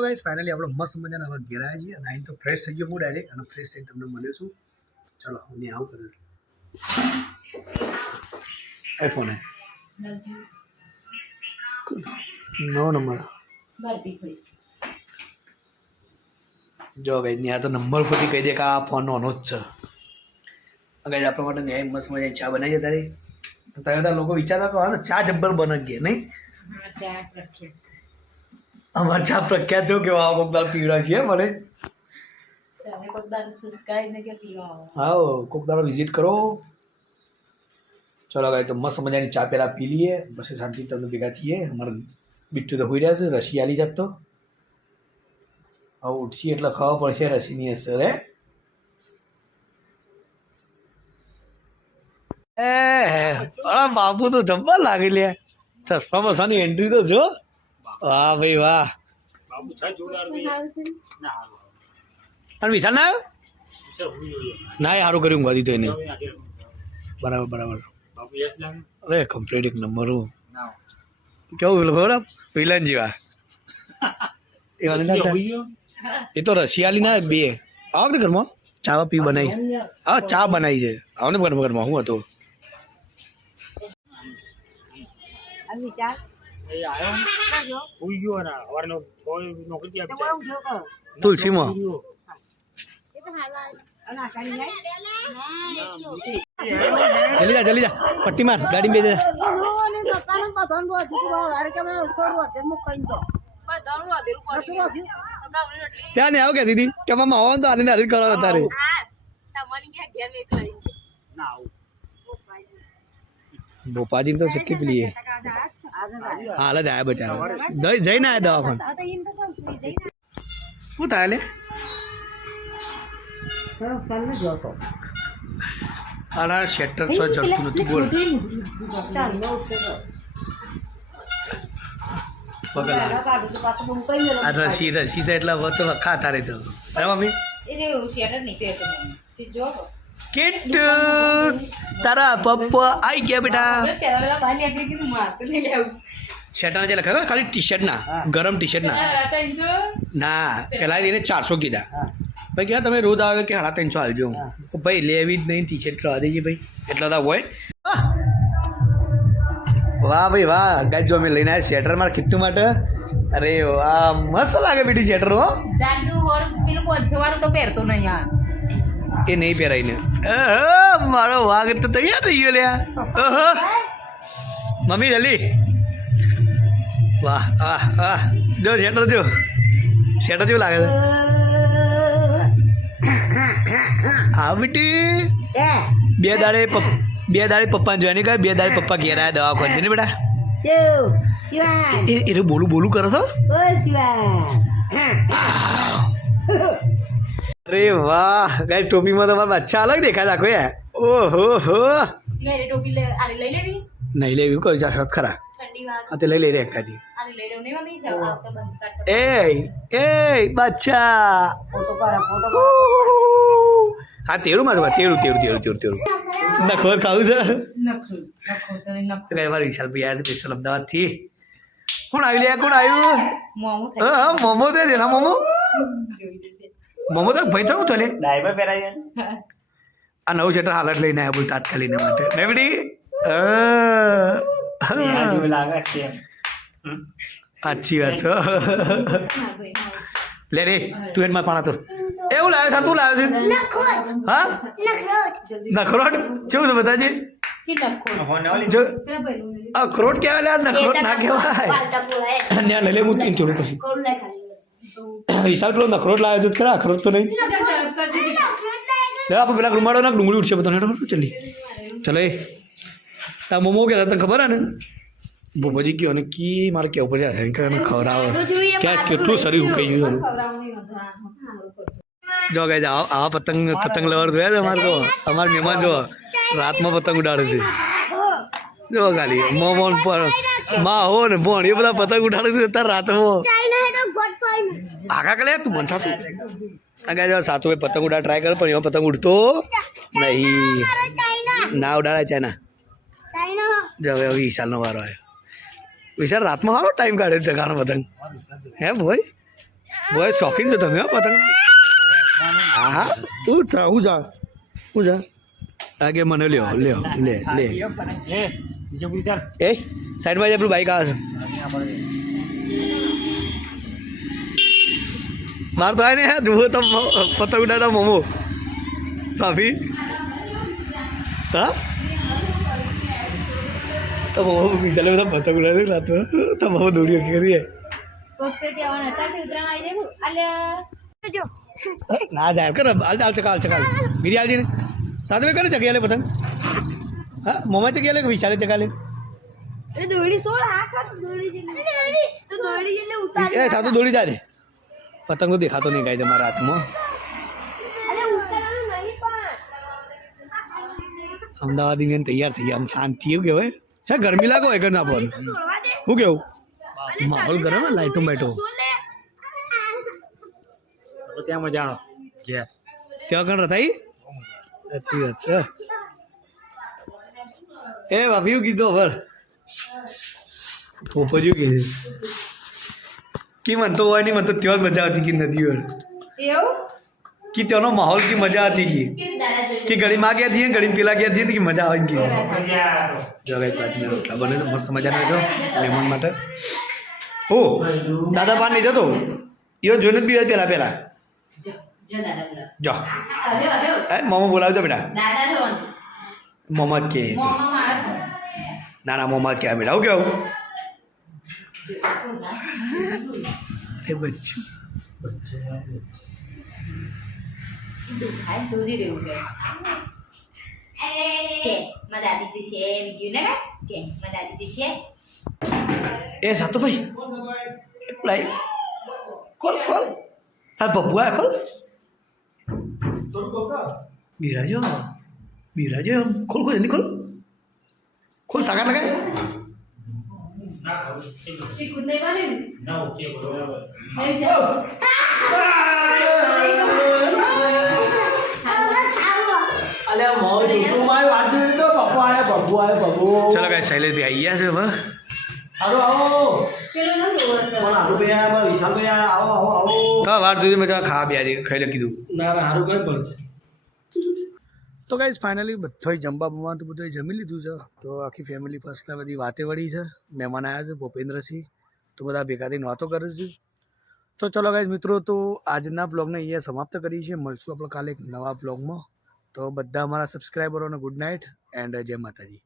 તો guys finally આપણે મસ્ત મજાના હવે ઘેરાય છીએ અને અહીં તો ફ્રેશ થઈ ગયો હું ડાયરેક્ટ અને ફ્રેશ થઈને તમને મળે છું. ચલો હું નહીં આવું કરું. આઈફોન નવો નંબર. જો ગાઈ ત્યાં તો નંબર પરથી કહી દે કે આ ફોન નોનો જ છે. ગઈ આપણા માટે ન્યાય મસ્ત મજાની ચા બનાવી છે તારી. તમે બધા લોકો વિચારતા કે હા ચા જબ્બર બને ગયા નહીં અમારે ત્યાં પ્રખ્યાત છો કે આવા કોક દાળ પીવડા છીએ મને? હા કોક દાડો વિઝિટ કરો. ચલો ગાય તો મસ્ત મજાની ચા પહેલાં પી લઈએ. પછી શાંતિ તમને ભેગા થઈએ. અમારે બીટું તો હોઈ રહ્યા છે રસી આલી જાત તો. હવે ઉઠશી એટલે ખાવા પડશે રસીની અસર હે? અરે બાપુ તો જમવા લાગી લે ચશ્મા બસાની એન્ટ્રી તો જો. વાહ ભાઈ વાહ. બાબુ છે જોરદાર ના અને વિશાલ ના આવ્યો? ના એ સારું કર્યું ગાદી તો એને. બરાબર બરાબર. અરે કમ્પ્લીટ એક નંબર હું. કેવું પેલું ખબર વિલન જેવા. એ તો રશિયાલી ના બે. આવો ને ઘરમાં. ચા પી બનાવી. હા ચા બનાવી છે. આવો ને ઘરમાં ઘરમાં. હું હતો? એ આવ્યો હોઈ ગયો ને સવારનો છ નોકરી ત્યાં તુલસીમાં? જલ્દી જા જલ્દી જા. પટ્ટી માર ગાડી બે ત્યાં ને આવો કે દીદી? કે મામા આવો તો આને હરી કરો તારે. ના આવું. ભોપાજી તો કેટલી પેલી હાલ જ આવ્યા બચારા. જઈ જઈને આયા દવાખાન. શું થાય લે? આના શેટર છો જડતું નતું બોલ. પગલા. રસી રસી છે એટલે વચ્ચે ખાતા રહી તો મમ્મી કિટ્ટુ તારા પપ્પા આઈ ગયા બેટા. શેટર જે લખાય ખાલી ટી શર્ટ ના ગરમ ટી શર્ટ ના ના પેલા એને ચારસો કીધા. ભાઈ કહેવાય તમે રોજ આવે કે સાડા ત્રણસો આવજો ભાઈ લેવી જ નહીં ટી શર્ટ રવા દેજે ભાઈ. એટલા બધા હોય. વાહ. ભાઈ વાહ. ગાય જો અમે લઈને આવ્યા શેટર મારા કિટ્ટુ માટે. અરે વાહ મસ્ત લાગે બેટી શેટર હો. તો પહેરતો નહીં આ. એ નહીં પહેરાઈને? મારો વાઘ તો તૈયાર થઈ ગયો લ્યા. મમ્મી જલ્દી. વાહ વાહ વાહ. જો શેટર જો. શેટર જેવું લાગે છે. બેટી. બે દાડે બે દાડે પપ્પા નહીં કહે બે દાડે પપ્પા ઘેર આવ્યા દવા ખોલતી ને બેટા એ એ બોલું બોલું કરો છો? અરે વાહ. ગાય ટોપીમાં તો મારા બચ્ચા અલગ દેખાય આખો યાર ઓહો હો. ટોપી લઈ લેવી? નહીં લેવી કોઈ સત ખરા. હા તે લઈ લઈ રે કાઢ એ એ બચ્ચા. હા તેરું મારું તેરું તેરું તેરું તેરું તેરું નખોર ખાવું છે? નખરું નખરું તને નખરું. તો કઈ વાર વિશાલ ભાઈ આજે સ્પેશિયલ અમદાવાદથી. કોણ આવી લે કોણ આવ્યું? મોમો હા હા મોમો તે રે મોમો? મોમો તો ભાઈ થયું ચલે ડાયબર પહેરાય આ નવું શેટર હાલત લઈને આવ્યા બોલ તાત્કાલિક માટે. છે સાચી વાત છે. લે રે તું એનમાં પાણા તો. એવું લાવે છે? તું લાવે છે? હા? નખરોટ? કેવું છે બધા કે નખરું ફોન ઓલી જો પેલા પહેલું લઈ લે. અખરોટ કહેવાય લે નખરોટ ના કહેવાય ને લઈ લે હું તીન થોડું પછી. વિશાલ પેલો અખરોટ લાવે છે ખરા? અખરોટ તો નહીં. આપણે પેલા રૂમાડો નાખ ડુંગળી ઉઠશે બધાને. ચલી. ચલે. એ તા મોમો કહેતા તને ખબર હે ને ભૂપજી કયો અને કી મારે કેવું પડે? કહે ખવડાવે. ક્યાં કેટલું શરીર ઉકાઈ ગયું. જો ગાય આવા આવા પતંગ પતંગ લવર જોયા છે અમારે તો? અમારા મહેમાન જો રાતમાં પતંગ ઉડાડે છે. જો ખાલી મોમોન પરમાં હો ને ભણ એ બધા પતંગ ઉડાડે છે તાર રાતમાં. આગા કલે તું મન થતું. આગા જો સાચું ભાઈ પતંગ ઉડા ટ્રાય કર પણ એમાં પતંગ ઉડતો નહીં. ના ઉડાડે ચાઇના. જો હવે વિશાલનો વારો આવ્યો. વિશાલ રાતમાં સારો ટાઈમ કાઢે જગાનો પતંગ. હે ભાઈ? ભોય શોખીન છો તમે હો પતંગ? હા હા હું જા હું જા હું જા આગે મને લ્યો લ્યો લે લે. એ સાઈડમાં જ આપણું બાઈક આવે છે. માર તો ને જુઓ તો પતંગ પતંગ ઉડાડતા મોમો. ભાભી. હા? તો મોમો ચાલે બધા પતંગ ઉડાડે રાતો તો મોમો દોડીઓ કરીએ ના જાય કર હાલ ચાલ ચકાલ ચકાલ બીજી હાલજી ને. સાથે કરે ચગ્યા લે પતંગ? હા મોમા ચગ્યા લે કે વિશાલે ચકાલે સાધુ એ દોડી સોળ હા કર દોડી જઈને તો દોડી જઈને ઉતારી એ સાતું દોડી જા દે પતંગ તો દેખાતો નહીં કાંઈ તમારા હાથમાં. અમદાવાદ મેં તૈયાર થઈ ગયા આમ શાંતિ એવું કહેવાય. હે ગરમી લાગો હોય ઘર ના પર શું કેવું? માહોલ ગરમ લાઈટો તો ત્યાં મજા આવે. ત્યાં કણ રથાઈ સાચી વાત છે. એ ભાભી કીધો ભર પોપજ્યું કીધું કી મનતો હોય નહીં મનતો ત્યાં જ મજા આવતી કે નદી વાર. કે ત્યાંનો માહોલ કી મજા આતી કી? કે ઘડી માં ગયા છીએ ઘડી પેલા ગયા છીએ કે મજા આવે કે. જો ભાઈ બાજુ રોટલા બને મસ્ત મજાના છો લેમન માટે. ઓ દાદા પાન નહીં જતો યો જોઈને જ બી પેલા પેલા. જો મામા બોલાવજો બેટા. દાદા મોહમ્મદ કે તું. મોમાં મારા થવાનું ના ના, મોહમ્મદ કે બેટા આવું કેવું? એ બચ્ચું. એ સાતો ભાઈ લાઈ કોલ કોલ તાર બબ્બુ આયા કોલ બિરાજો બિરાજો ખોલ ખોલ જલ્દી ખોલ ખોલ તાકાત લગાય જોઈ ચલો ગાય શૈલેષભાઈ આવી ગયા છે હવે તો વાર સુધી મજા ખાવા બે આજે ખાઈ લે કીધું ના ના સારું કઈ પણ તો ગાઈઝ ફાઇનલી બધો જમવા બમવા તો બધું જમી લીધું છે. તો આખી ફેમિલી ફર્સ્ટ ક્લાસ બધી વાતે વળી છે. મહેમાન આવ્યા છે, ભૂપેન્દ્રસિંહ. તો બધા ભેગા થઈને વાતો કરે છે. તો ચલો ગાઈઝ મિત્રો, તો આજના બ્લોગને અહીંયા સમાપ્ત કરીએ છીએ. મળશું આપણે કાલે એક નવા બ્લોગમાં તો બધા અમારા સબસ્ક્રાઈબરોને ગુડ નાઇટ એન્ડ જય માતાજી.